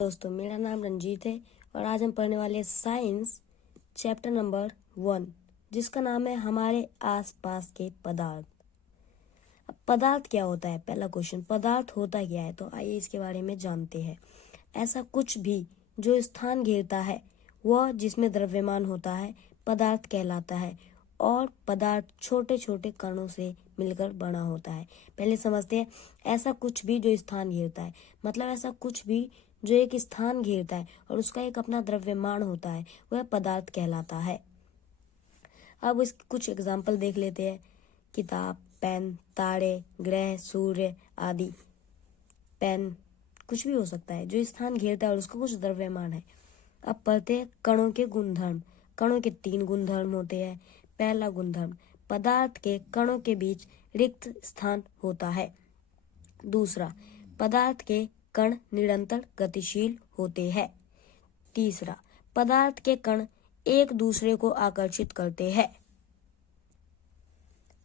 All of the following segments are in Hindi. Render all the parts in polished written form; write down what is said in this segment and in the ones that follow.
दोस्तों, मेरा नाम रंजीत है और आज हम पढ़ने वाले साइंस चैप्टर नंबर 1, जिसका नाम है हमारे आसपास के पदार्थ। अब पदार्थ क्या होता है? पहला क्वेश्चन, पदार्थ होता क्या है? तो आइए इसके बारे में जानते हैं। ऐसा कुछ भी जो स्थान घेरता है वह जिसमें द्रव्यमान होता है पदार्थ कहलाता है और पदार्थ छोटे छोटे कणों से मिलकर बना होता है। पहले समझते हैं, ऐसा कुछ भी जो स्थान घेरता है, मतलब ऐसा कुछ भी जो एक स्थान घेरता है और उसका एक अपना द्रव्यमान होता है, वह पदार्थ कहलाता है। अब इसके कुछ एग्जाम्पल देख लेते हैं। किताब, पेन, तारे, ग्रह, सूर्य आदि। पेन कुछ भी हो सकता है जो स्थान घेरता है और उसका कुछ द्रव्यमान है। अब पढ़ते हैं कणों के गुणधर्म। कणों के 3 गुणधर्म होते हैं। पहला गुणधर्म, पदार्थ के कणों के बीच रिक्त स्थान होता है। दूसरा, पदार्थ के कण निरंतर गतिशील होते हैं। तीसरा, पदार्थ के कण एक दूसरे को आकर्षित करते हैं।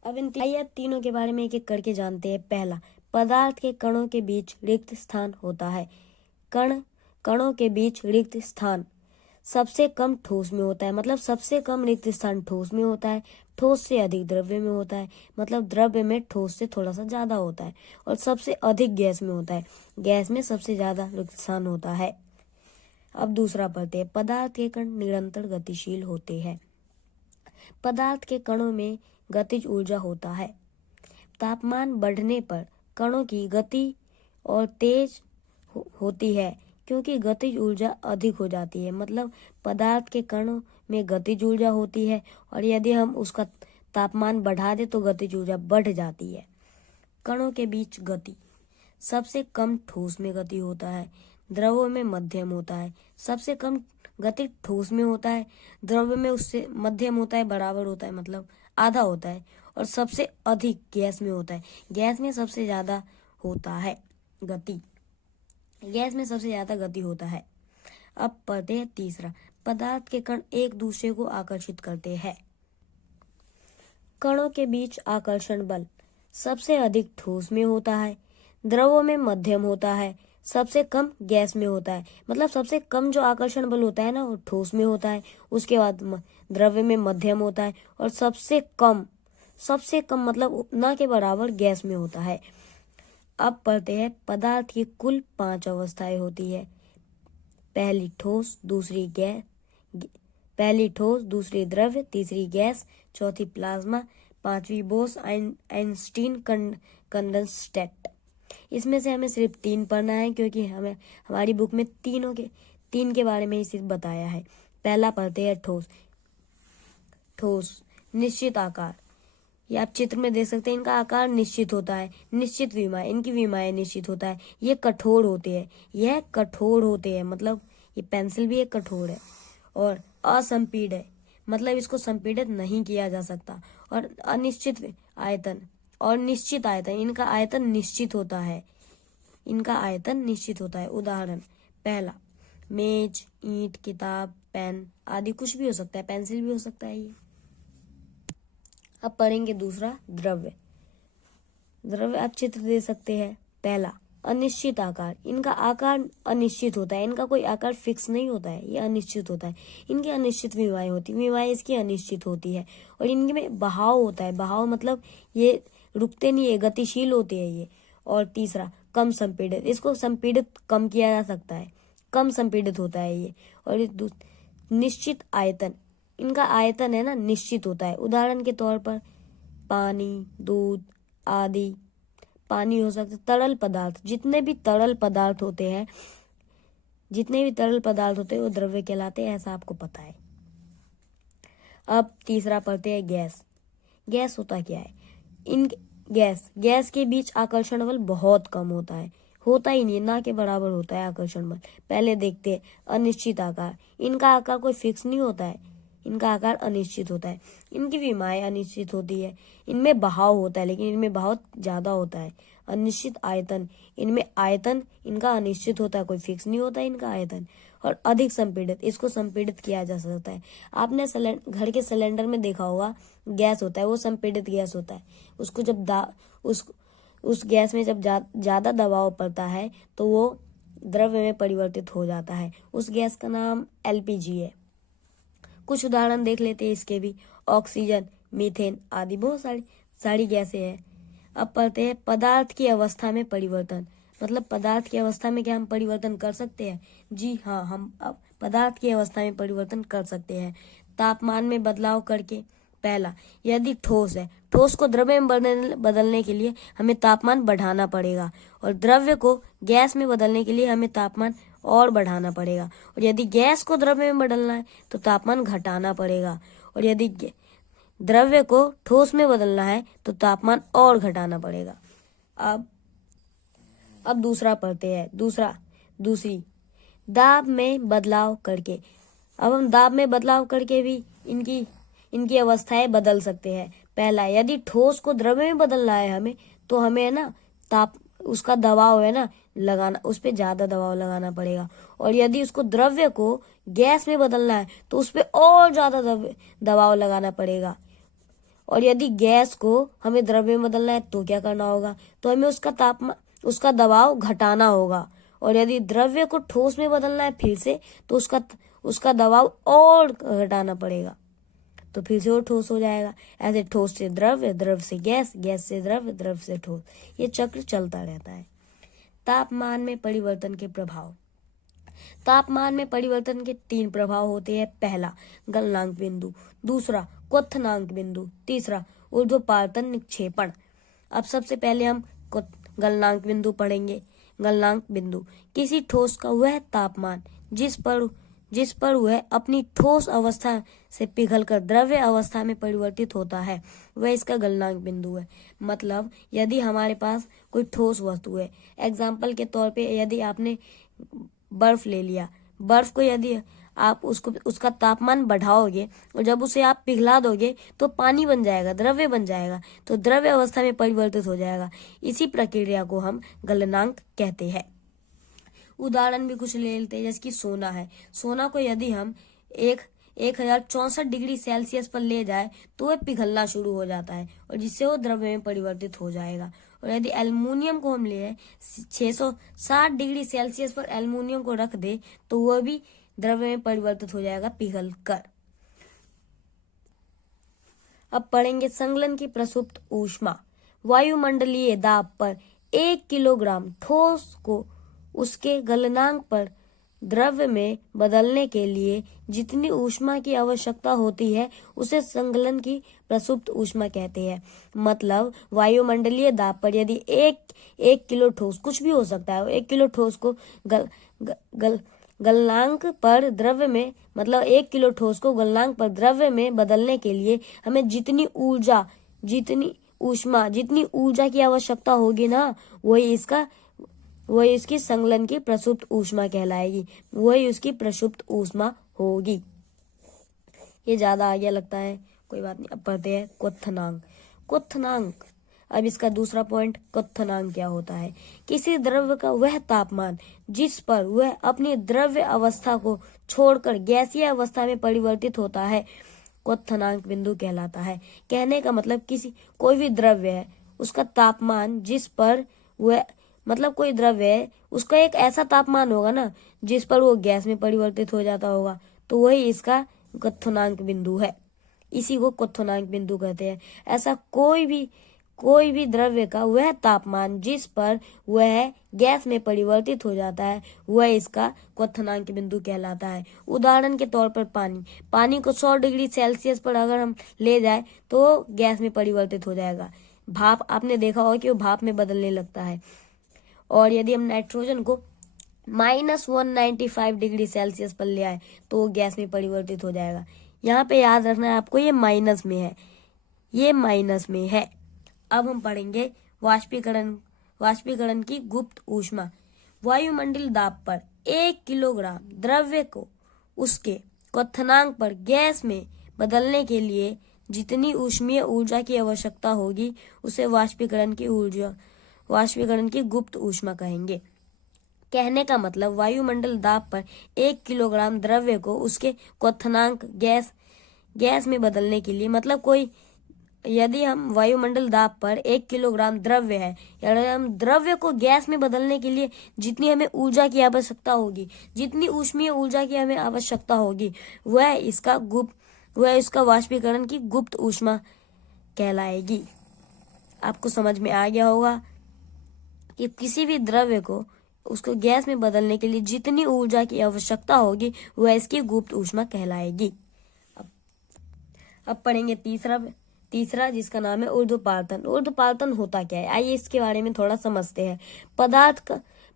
अब इन तीनों के बारे में एक एक करके जानते हैं। पहला, पदार्थ के कणों के बीच रिक्त स्थान होता है। कणों के बीच रिक्त स्थान सबसे कम ठोस में होता है, मतलब सबसे कम रिक्त स्थान ठोस में होता है। ठोस से अधिक द्रव्य में होता है, मतलब द्रव्य में ठोस से थोड़ा सा ज्यादा होता है। और सबसे अधिक गैस में होता है, गैस में सबसे ज्यादा रिक्त स्थान होता है। अब दूसरा पढ़ते हैं, पदार्थ के कण निरंतर गतिशील होते हैं। पदार्थ के कणों में गतिज ऊर्जा होता है। तापमान बढ़ने पर कणों की गति और तेज होती है, क्योंकि गतिज ऊर्जा अधिक हो जाती है। मतलब पदार्थ के कणों में गतिज ऊर्जा होती है और यदि हम उसका तापमान बढ़ा दें तो गतिज ऊर्जा बढ़ जाती है। कणों के बीच गति, सबसे कम ठोस में गति होता है, द्रव्य में मध्यम होता है। सबसे कम गति ठोस में होता है, द्रव्य में उससे मध्यम होता है, बराबर होता है, मतलब आधा होता है। और सबसे अधिक गैस में होता है, गैस में सबसे ज्यादा होता है गति, गैस में सबसे ज्यादा गति होता है। अब पढ़ते हैं तीसरा, पदार्थ के कण एक दूसरे को आकर्षित करते हैं। कणों के बीच आकर्षण बल सबसे अधिक ठोस में होता है, द्रव्यों में मध्यम होता है, सबसे कम गैस में होता है। मतलब सबसे कम जो आकर्षण बल होता है ना, वो ठोस में होता है, उसके बाद द्रव्य में मध्यम होता है और सबसे कम मतलब उतना के बराबर गैस में होता है। अब पढ़ते हैं, पदार्थ की कुल 5 अवस्थाएं होती है। पहली ठोस, दूसरी द्रव्य, तीसरी गैस, चौथी प्लाज्मा, 5वीं बोस आइंस्टीन कंडेंसट। इसमें से हमें सिर्फ 3 पढ़ना है, क्योंकि हमें हमारी बुक में 3 के बारे में ही सिर्फ बताया है। पहला पढ़ते हैं ठोस निश्चित आकार। ये आप चित्र में देख सकते हैं, इनका आकार निश्चित होता है। निश्चित विमाएं, इनकी विमाएं निश्चित होता है। ये कठोर होते हैं, मतलब ये पेंसिल भी एक कठोर है। और असंपीड है, मतलब इसको संपीडित नहीं किया जा सकता। और अनिश्चित आयतन और निश्चित आयतन, इनका आयतन निश्चित होता है। उदाहरण, पहला मेज, ईंट, किताब, पेन आदि कुछ भी हो सकता है, पेंसिल भी हो सकता है ये। अब पढ़ेंगे दूसरा, द्रव्य। आप चित्र दे सकते हैं। पहला, अनिश्चित आकार। इनका आकार अनिश्चित होता है, इनका कोई आकार फिक्स नहीं होता है, ये अनिश्चित होता है। इनकी अनिश्चित विमाएं होती है, विमाएं इसकी अनिश्चित होती है। और इनमें बहाव होता है, बहाव मतलब ये रुकते नहीं है, गतिशील होते हैं ये। और तीसरा, कम संपीड़ित। इसको संपीड़ित कम किया जा सकता है, कम संपीड़ित होता है ये। और निश्चित आयतन, इनका आयतन है ना निश्चित होता है। उदाहरण के तौर पर पानी, दूध आदि। पानी हो सकता है, तरल पदार्थ, जितने भी तरल पदार्थ होते हैं वो द्रव्य कहलाते हैं, ऐसा आपको पता है। अब तीसरा पढ़ते हैं, गैस। गैस होता क्या है? गैस के बीच आकर्षण बल बहुत कम होता है, होता ही नहीं, ना के बराबर होता है आकर्षण बल। पहले देखते हैं अनिश्चित आकार। इनका आकार कोई फिक्स नहीं होता है, इनका आकार अनिश्चित होता है। इनकी विमाएं अनिश्चित होती है। इनमें बहाव होता है, लेकिन इनमें बहाव ज्यादा होता है। अनिश्चित आयतन, इनमें आयतन इनका अनिश्चित होता है, कोई फिक्स नहीं होता है इनका आयतन। और अधिक संपीड़ित, इसको संपीड़ित किया जा सकता है। आपने घर के सिलेंडर में देखा होगा, गैस होता है, वो संपीड़ित गैस होता है। उसको जब उस गैस में जब ज्यादा दबाव पड़ता है तो वो द्रव्य में परिवर्तित हो जाता है। उस गैस का नाम एलपीजी है। कुछ उदाहरण देख लेते हैं इसके भी। ऑक्सीजन, मीथेन आदि बहुत सारी गैसें हैं। अब पढ़ते हैं पदार्थ की अवस्था में परिवर्तन। मतलब पदार्थ की अवस्था में क्या हम परिवर्तन कर सकते हैं? जी हाँ, हम अब पदार्थ की अवस्था में परिवर्तन कर सकते हैं तापमान में बदलाव करके। पहला, यदि ठोस है, ठोस को द्रव्य में बदलने के लिए हमें तापमान बढ़ाना पड़ेगा, और द्रव्य को गैस में बदलने के लिए हमें तापमान और बढ़ाना पड़ेगा। और यदि गैस को द्रव्य में बदलना है तो तापमान घटाना पड़ेगा, और यदि द्रव्य को ठोस में बदलना है तो तापमान और घटाना पड़ेगा। अब दूसरा पढ़ते हैं। दूसरी, दाब में बदलाव करके। अब हम दाब में बदलाव करके भी इनकी अवस्थाएं बदल सकते हैं। पहला, यदि ठोस को द्रव्य में बदलना है हमें, तो हमें है ना उसका दबाव है ना लगाना, उस पर ज्यादा दबाव लगाना पड़ेगा। और यदि उसको द्रव्य को गैस में बदलना है तो उस पर और ज्यादा दबाव लगाना पड़ेगा। और यदि गैस को हमें द्रव्य में बदलना है तो क्या करना होगा? तो हमें उसका दबाव घटाना होगा। और यदि द्रव्य को ठोस में बदलना है फिर से, तो उसका दबाव और घटाना पड़ेगा, तो फिर से वो ठोस हो जाएगा। ऐसे ठोस से द्रव्य, द्रव्य से गैस, गैस से द्रव्य, द्रव्य से ठोस, ये चक्र चलता रहता है। तापमान में परिवर्तन के प्रभाव। तापमान में परिवर्तन के 3 प्रभाव होते हैं। पहला, गलनांक बिंदु। दूसरा, क्वथनांक बिंदु। तीसरा, ऊर्ध्वपातन निक्षेपण। अब सबसे पहले हम गलनांक बिंदु पढ़ेंगे। गलनांक बिंदु किसी ठोस का वह तापमान जिस पर वह अपनी ठोस अवस्था से पिघलकर द्रव्य अवस्था में परिवर्तित होता है, वह इसका गलनांक बिंदु है। मतलब यदि हमारे पास कोई ठोस वस्तु है, एग्जाम्पल के तौर पे यदि आपने बर्फ ले लिया, बर्फ को यदि आप उसका तापमान बढ़ाओगे और जब उसे आप पिघला दोगे तो पानी बन जाएगा, द्रव्य बन जाएगा, तो द्रव्य अवस्था में परिवर्तित हो जाएगा। इसी प्रक्रिया को हम गलनांक कहते हैं। उदाहरण भी कुछ ले लेते हैं, जैसे कि सोना है। सोना को यदि हम 1064 डिग्री सेल्सियस पर ले जाए तो वह पिघलना शुरू हो जाता है, और जिससे वो द्रव्य में परिवर्तित हो जाएगा। और यदि एल्युमिनियम को हम ले 660 डिग्री सेल्सियस पर एल्युमिनियम को रख दे तो वह भी द्रव्य में परिवर्तित हो जाएगा पिघल कर। अब पढ़ेंगे संगलन की प्रसुप्त ऊष्मा। वायुमंडलीय दाब पर 1 किलोग्राम ठोस को उसके गलनांक पर द्रव्य में बदलने के लिए जितनी ऊष्मा की आवश्यकता होती है उसे संगलन की प्रसुप्त ऊष्मा कहते हैं। मतलब वायुमंडलीय दाब पर यदि एक किलो ठोस, कुछ भी हो सकता है, 1 किलो ठोस को गलनांक पर द्रव्य में, मतलब 1 किलो ठोस को गलनांक पर द्रव्य में बदलने के लिए हमें जितनी ऊर्जा की आवश्यकता होगी ना, वही इसकी संगलन की प्रसुप्त ऊष्मा कहलाएगी, वही उसकी प्रसुप्त ऊष्मा होगी। ये ज्यादा आगे लगता है, कोई बात नहीं। अब पढ़ते हैं क्वथनांक। अब इसका दूसरा पॉइंट, क्वथनांक क्या होता है? किसी द्रव्य का वह तापमान जिस पर वह अपनी द्रव्य अवस्था को छोड़कर गैसीय अवस्था में परिवर्तित होता है, क्वथनांक बिंदु कहलाता है। कहने का मतलब कोई भी द्रव्य है, उसका तापमान जिस पर वह, मतलब कोई द्रव्य है, उसका एक ऐसा तापमान होगा ना जिस पर वो गैस में परिवर्तित हो जाता होगा, तो वही इसका क्वथनांक बिंदु है। इसी को क्वथनांक बिंदु कहते हैं। ऐसा कोई भी द्रव्य का वह तापमान जिस पर वह गैस में परिवर्तित हो जाता है, वह इसका क्वथनांक बिंदु कहलाता है। उदाहरण के तौर पर पानी को 100 डिग्री सेल्सियस पर अगर हम ले जाए तो गैस में परिवर्तित हो जाएगा। भाप, आपने देखा होगा कि वो भाप में बदलने लगता है। और यदि हम नाइट्रोजन को -195 डिग्री सेल्सियस पर ले आए तो वो गैस में परिवर्तित हो जाएगा। यहाँ पे याद रखना है आपको, ये माइनस में है। अब हम पढ़ेंगे वाष्पीकरण की गुप्त ऊष्मा। वायुमंडलीय दाब पर 1 किलोग्राम द्रव्य को उसके क्वथनांक पर गैस में बदलने के लिए जितनी ऊष्मीय ऊर्जा की आवश्यकता होगी उसे वाष्पीकरण की गुप्त ऊष्मा कहेंगे। कहने का मतलब वायुमंडल दाब पर 1 किलोग्राम द्रव्य को उसके क्वथनांक गैस में बदलने के लिए, मतलब कोई यदि हम वायुमंडल दाब पर 1 किलोग्राम द्रव्य है, यानी हम द्रव्य को गैस में बदलने के लिए जितनी हमें ऊर्जा की आवश्यकता होगी, जितनी ऊष्मीय ऊर्जा की हमें आवश्यकता होगी, वह इसका वाष्पीकरण की गुप्त ऊष्मा कहलाएगी। आपको समझ में आ गया होगा कि किसी भी द्रव्य को उसको गैस में बदलने के लिए जितनी ऊर्जा की आवश्यकता होगी वह इसकी गुप्त ऊष्मा कहलाएगी। अब पढ़ेंगे तीसरा जिसका नाम है ऊर्ध्वपातन। ऊर्ध्वपातन होता क्या है, आइए इसके बारे में थोड़ा समझते हैं।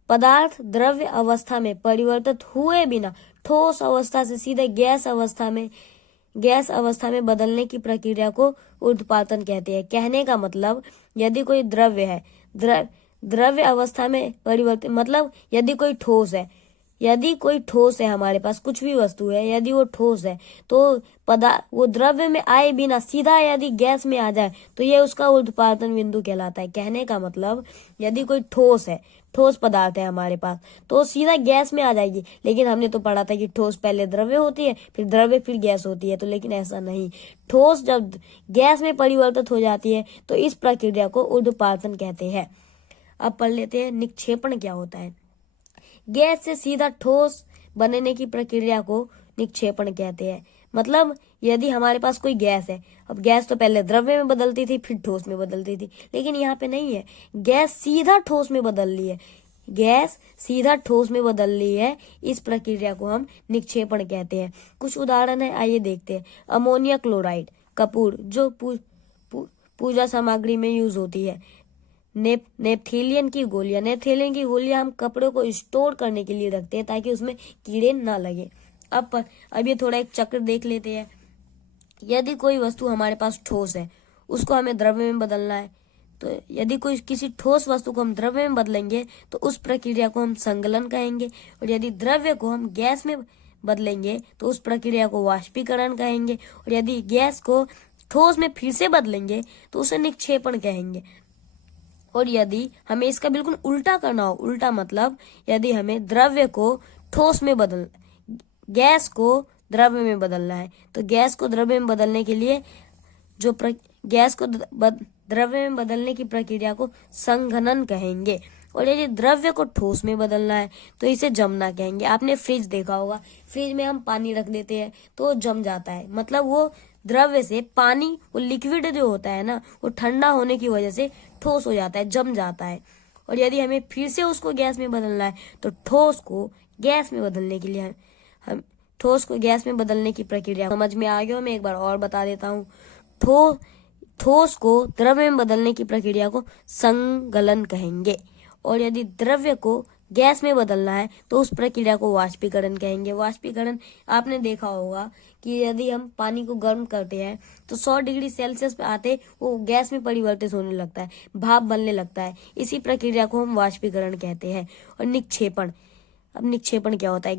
पदार्थ द्रव्य अवस्था में परिवर्तित हुए बिना ठोस अवस्था से सीधे गैस अवस्था में बदलने की प्रक्रिया को ऊर्ध्वपातन कहते हैं। कहने का मतलब, यदि कोई द्रव्य है, द्रव्य अवस्था में परिवर्तित, मतलब यदि कोई ठोस है हमारे पास, कुछ भी वस्तु है, यदि वो ठोस है तो वो द्रव्य में आए बिना सीधा यदि गैस में आ जाए तो ये उसका ऊर्ध्वपातन बिंदु कहलाता है। कहने का मतलब, यदि कोई ठोस पदार्थ है हमारे पास तो सीधा गैस में आ जाएगी, लेकिन हमने तो पढ़ा था कि ठोस पहले द्रव्य होती है, फिर द्रव्य फिर गैस होती है, तो लेकिन ऐसा नहीं, ठोस जब गैस में परिवर्तित हो जाती है तो इस प्रक्रिया को ऊर्ध्वपातन कहते हैं। अब पढ़ लेते हैं निक्षेपण क्या होता है। गैस से सीधा ठोस बनने की प्रक्रिया को निक्षेपण कहते हैं। मतलब यदि हमारे पास कोई गैस है, अब गैस तो पहले द्रव्य में बदलती थी फिर ठोस में बदलती थी, लेकिन यहाँ पे नहीं है, गैस सीधा ठोस में बदल ली है, इस प्रक्रिया को हम निक्षेपण कहते हैं। कुछ उदाहरण है, आइए देखते हैं। अमोनिया क्लोराइड, कपूर जो पूजा सामग्री में यूज होती है। नेपथेलियन की गोलियां हम कपड़ों को स्टोर करने के लिए रखते हैं ताकि उसमें कीड़े ना लगे। अब ये थोड़ा एक चक्र देख लेते हैं। यदि कोई वस्तु हमारे पास ठोस है, उसको हमें द्रव्य में बदलना है, तो यदि किसी ठोस वस्तु को हम द्रव्य में बदलेंगे तो उस प्रक्रिया को हम संगलन कहेंगे, और यदि द्रव्य को हम गैस में बदलेंगे तो उस प्रक्रिया को वाष्पीकरण कहेंगे, और यदि गैस को ठोस में फिर से बदलेंगे तो उसे निक्षेपण कहेंगे। और यदि हमें इसका बिल्कुल उल्टा करना हो, उल्टा मतलब यदि हमें गैस को द्रव्य में बदलना है, तो गैस को द्रव्य में बदलने के लिए द्रव्य में बदलने की प्रक्रिया को संघनन कहेंगे। और यदि द्रव्य को ठोस में बदलना है तो इसे जमना कहेंगे। आपने फ्रिज देखा होगा, फ्रिज में हम पानी रख देते हैं तो वो जम जाता है, मतलब वो द्रव्य से पानी, वो लिक्विड जो होता है ना, वो ठंडा होने की वजह से ठोस हो जाता है, जम जाता है। और यदि हमें फिर से उसको गैस में बदलना है तो ठोस को गैस में बदलने के लिए हम ठोस को गैस में बदलने की प्रक्रिया समझ में आ गया। मैं एक बार और बता देता हूँ। ठोस को द्रव्य में बदलने की प्रक्रिया को संगलन कहेंगे, और यदि द्रव्य को गैस में बदलना है तो उस प्रक्रिया को वाष्पीकरण कहेंगे। वाष्पीकरण आपने देखा होगा कि यदि हम पानी को गर्म करते हैं तो 100 डिग्री सेल्सियस पे आते वो गैस में परिवर्तित होने लगता है, भाप बनने लगता है, इसी प्रक्रिया को हम वाष्पीकरण कहते हैं। और निक्षेपण, अब निक्षेपण क्या होता है,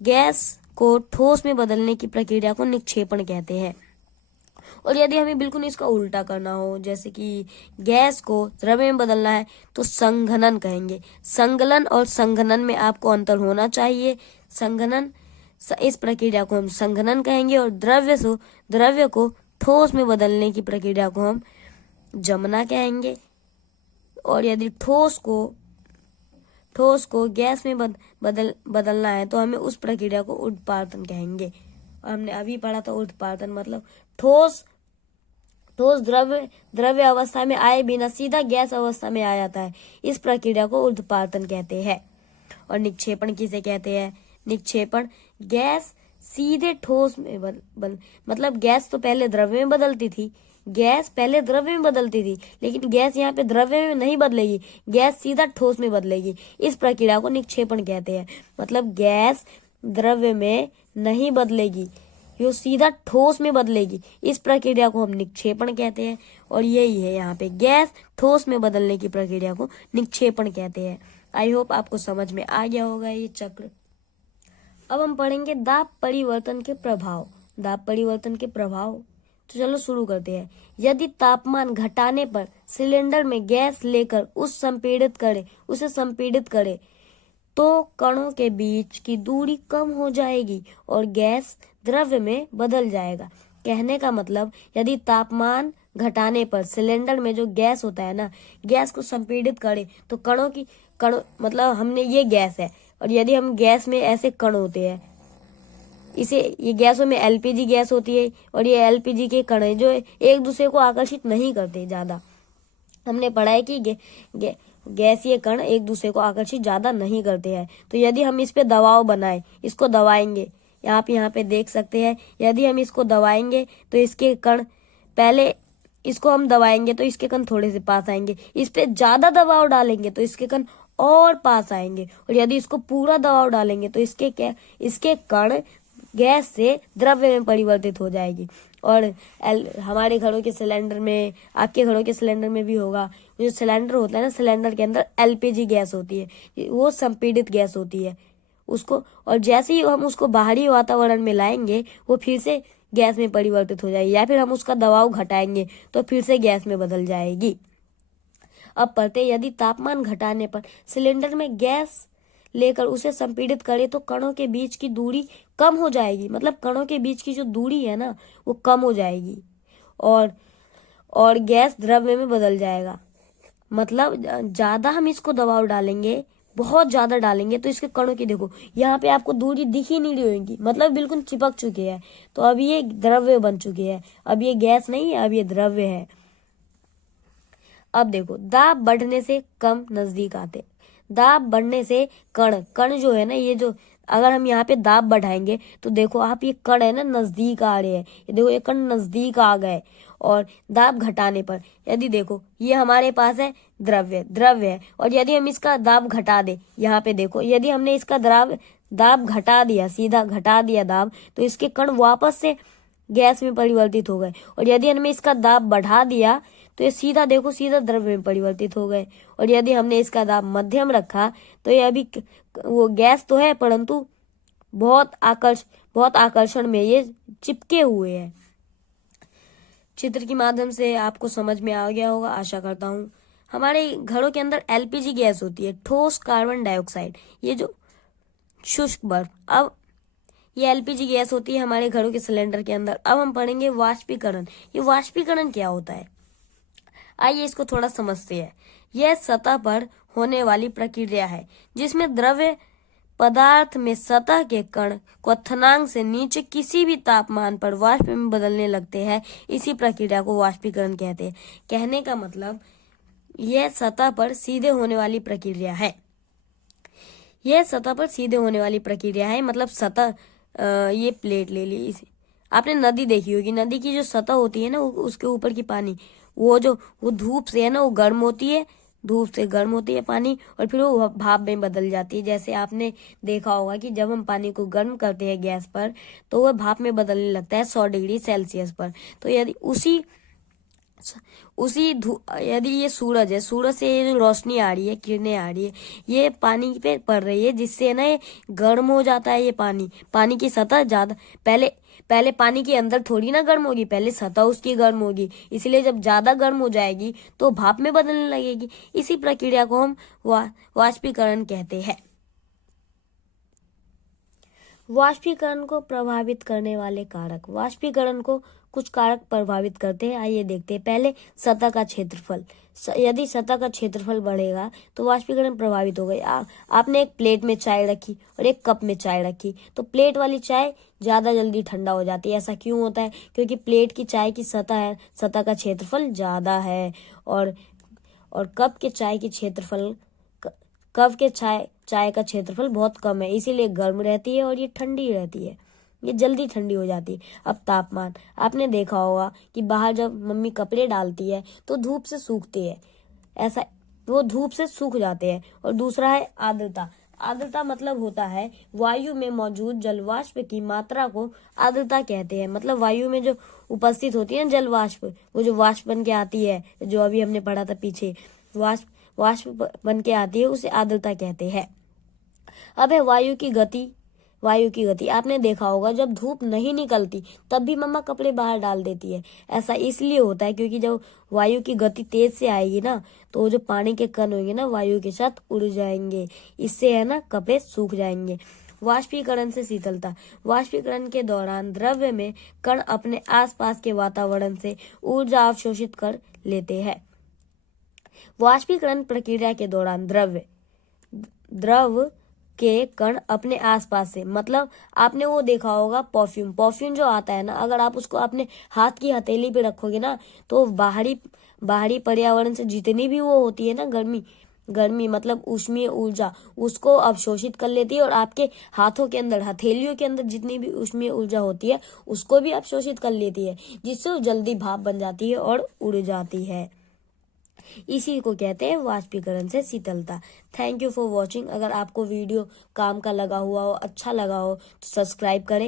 गैस को ठोस में बदलने की प्रक्रिया को निक्षेपण कहते हैं। और यदि हमें बिल्कुल इसका उल्टा करना हो, जैसे कि गैस को द्रव्य में बदलना है, तो संघनन कहेंगे। संगलन और संघनन में आपको अंतर होना चाहिए। इस प्रक्रिया को हम संघनन कहेंगे, और द्रव्य को ठोस में बदलने की प्रक्रिया को हम जमना कहेंगे। और यदि ठोस को गैस में बदलना है तो हमें उस प्रक्रिया को ऊर्ध्वपातन कहेंगे। और हमने अभी पढ़ा था ऊर्ध्वपातन मतलब ठोस द्रव्य अवस्था में आए बिना सीधा गैस अवस्था में आ जाता है, इस प्रक्रिया को ऊर्ध्वपातन कहते हैं। और निक्षेपण किसे कहते हैं, निक्षेपण गैस सीधे ठोस में मतलब गैस तो पहले द्रव्य में बदलती थी, लेकिन गैस यहाँ पे द्रव्य में नहीं बदलेगी, गैस सीधा ठोस में बदलेगी, इस प्रक्रिया को निक्षेपण कहते हैं। मतलब गैस द्रव्य में नहीं बदलेगी, यो सीधा ठोस में बदलेगी, इस प्रक्रिया को हम निक्षेपण कहते हैं। और यही है यहाँ पे, गैस ठोस में बदलने की प्रक्रिया को निक्षेपण कहते हैं। आई होप आपको समझ में आ गया होगा ये चक्र। अब हम पढ़ेंगे दाब परिवर्तन के प्रभाव। तो चलो शुरू करते हैं। यदि तापमान घटाने पर सिलेंडर में गैस लेकर उसे संपीड़ित करे तो कणों के बीच की दूरी कम हो जाएगी और गैस द्रव्य में बदल जाएगा। कहने का मतलब यदि तापमान घटाने पर सिलेंडर में जो गैस होता है ना, गैस को संपीड़ित करे तो कणों मतलब हमने ये गैस है, और यदि हम गैस में ऐसे कण होते हैं, ये गैसों में एलपीजी गैस होती है, और ये एलपीजी के कण है जो एक दूसरे को आकर्षित नहीं करते ज्यादा। हमने पढ़ा है कि गैसीय कण एक दूसरे को आकर्षित ज्यादा नहीं करते हैं। तो यदि हम इस पे दबाव बनाए, इसको दबाएंगे, यहाँ पे देख सकते हैं, यदि हम इसको दबाएंगे तो इसके कण, पहले इसको हम दबाएंगे तो इसके कण थोड़े से पास आएंगे, इस पे ज्यादा दबाव डालेंगे तो इसके कण और पास आएंगे, और यदि इसको पूरा दबाव डालेंगे तो इसके कण गैस से द्रव्य में परिवर्तित हो जाएगी। और हमारे घरों के सिलेंडर में, आपके घरों के सिलेंडर में भी होगा, जो सिलेंडर होता है ना, सिलेंडर के अंदर एलपीजी गैस होती है, वो संपीड़ित गैस होती है उसको, और जैसे ही हम उसको बाहरी वातावरण में लाएंगे वो फिर से गैस में परिवर्तित हो जाएगी, या फिर हम उसका दबाव घटाएंगे तो फिर से गैस में बदल जाएगी। अब पढ़ते, यदि तापमान घटाने पर सिलेंडर में गैस लेकर उसे संपीड़ित करे तो कणों के बीच की दूरी कम हो जाएगी, मतलब कणों के बीच की जो दूरी है ना वो कम हो जाएगी, और गैस द्रव्य में बदल जाएगा। मतलब ज्यादा हम इसको दबाव डालेंगे, बहुत ज्यादा डालेंगे तो इसके कणों की देखो यहाँ पे आपको दूरी दिख ही नहीं रही होगी, मतलब बिल्कुल चिपक चुके हैं, तो अब ये द्रव्य बन चुके हैं, अब ये गैस नहीं है, अब ये द्रव्य है। अब देखो, दाब बढ़ने से कम नजदीक आते, दाब बढ़ने से कण जो है ना, ये जो अगर हम यहाँ पे दाब बढ़ाएंगे तो देखो आप, ये कण है ना नजदीक आ रहे हैं, ये देखो ये कण नजदीक आ गए। और दाब घटाने पर, यदि देखो ये हमारे पास है द्रव्य है, और यदि हम इसका दाब घटा दे, यहाँ पे देखो यदि हमने इसका दाब घटा दिया, सीधा घटा दिया दाब, तो इसके कण वापस से गैस में परिवर्तित हो गए, और यदि हमने इसका दाब बढ़ा दिया तो ये सीधा देखो सीधा द्रव्य में परिवर्तित हो गए, और यदि हमने इसका दाब मध्यम रखा तो ये अभी वो गैस तो है परंतु बहुत आकर्षण में ये चिपके हुए हैं। चित्र के माध्यम से आपको समझ में आ गया होगा, आशा करता हूँ। हमारे घरों के अंदर एलपीजी गैस होती है, ठोस कार्बन डाइऑक्साइड, ये जो शुष्क बर्फ। अब ये एलपीजी गैस होती है हमारे घरों के सिलेंडर के अंदर। अब हम पढ़ेंगे वाष्पीकरण। ये वाष्पीकरण क्या होता है, आइए इसको थोड़ा समझते हैं। यह सतह पर होने वाली प्रक्रिया है जिसमें द्रव्य पदार्थ में सतह के कण क्वथनांक से नीचे किसी भी तापमान पर वाष्प में बदलने लगते हैं। इसी प्रक्रिया को वाष्पीकरण कहते हैं। कहने का मतलब यह सतह पर सीधे होने वाली प्रक्रिया है, यह सतह पर सीधे होने वाली प्रक्रिया है। मतलब सतह, ये प्लेट ले ली, आपने नदी देखी होगी, नदी की जो सतह होती है ना, उसके ऊपर की पानी, वो धूप से है ना, वो गर्म होती है, धूप से गर्म होती है पानी, और फिर वो भाप में बदल जाती है। जैसे आपने देखा होगा कि जब हम पानी को गर्म करते हैं गैस पर तो वह भाप में बदलने लगता है 100 डिग्री सेल्सियस पर। तो यदि यदि ये सूरज है, सूरज से ये जो रोशनी आ रही है, किरणें आ रही है, ये पानी पे पड़ रही है, जिससे ना ये गर्म हो जाता है। ये पानी की सतह ज्यादा, पहले पानी के अंदर थोड़ी ना गर्म होगी, पहले सतह उसकी गर्म होगी, इसलिए जब ज्यादा गर्म हो जाएगी तो भाप में बदलने लगेगी। इसी प्रक्रिया को हम वाष्पीकरण कहते हैं। वाष्पीकरण को प्रभावित करने वाले कारक, वाष्पीकरण को कुछ कारक प्रभावित करते हैं, आइए देखते हैं। पहले सतह का क्षेत्रफल, यदि सतह का क्षेत्रफल बढ़ेगा तो वाष्पीकरण प्रभावित हो गई। आपने एक प्लेट में चाय रखी और एक कप में चाय रखी, तो प्लेट वाली चाय ज्यादा जल्दी ठंडा हो जाती है। ऐसा क्यों होता है? क्योंकि प्लेट की चाय की सतह का क्षेत्रफल ज्यादा है, और कप के चाय का क्षेत्रफल बहुत कम है, इसीलिए गर्म रहती है और ये ठंडी रहती है, ये जल्दी ठंडी हो जाती है। अब तापमान, आपने देखा होगा कि बाहर जब मम्मी कपड़े डालती है तो धूप से सूखते हैं, ऐसा वो धूप से सूख जाते हैं। और दूसरा है आर्द्रता। आर्द्रता मतलब होता है वायु में मौजूद जलवाष्प की मात्रा को आर्द्रता कहते हैं। मतलब वायु में जो उपस्थित होती है ना जलवाष्प, वो जो वाष्प बन के आती है, जो अभी हमने पढ़ा था पीछे, वाष्प बन के आती है, उसे आर्द्रता कहते हैं। अब है वायु की गति। आपने देखा होगा जब धूप नहीं निकलती तब भी मम्मा कपड़े बाहर डाल देती है। ऐसा इसलिए होता है क्योंकि जब वायु की गति तेज से आएगी ना, तो वो जो पानी के कण होंगे ना वायु के साथ उड़ जाएंगे, इससे है ना कपड़े सूख जाएंगे। वाष्पीकरण से शीतलता। वाष्पीकरण के दौरान द्रव्य में कण अपने आसपास के वातावरण से ऊर्जा अवशोषित कर लेते हैं। वाष्पीकरण प्रक्रिया के दौरान द्रव के कण अपने आसपास से, मतलब आपने वो देखा होगा परफ्यूम जो आता है ना, अगर आप उसको अपने हाथ की हथेली पे रखोगे ना, तो बाहरी पर्यावरण से जितनी भी वो होती है ना गर्मी मतलब ऊष्मीय ऊर्जा, उसको अवशोषित कर लेती है और आपके हाथों के अंदर, हथेलियों के अंदर जितनी भी ऊष्मीय ऊर्जा होती है उसको भी अवशोषित कर लेती है, जिससे वो जल्दी भाप बन जाती है और उड़ जाती है। इसी को कहते हैं वाष्पीकरण से शीतलता। Thank you for watching. अगर आपको वीडियो काम का लगा हुआ हो, अच्छा लगा हो, तो सब्सक्राइब करें।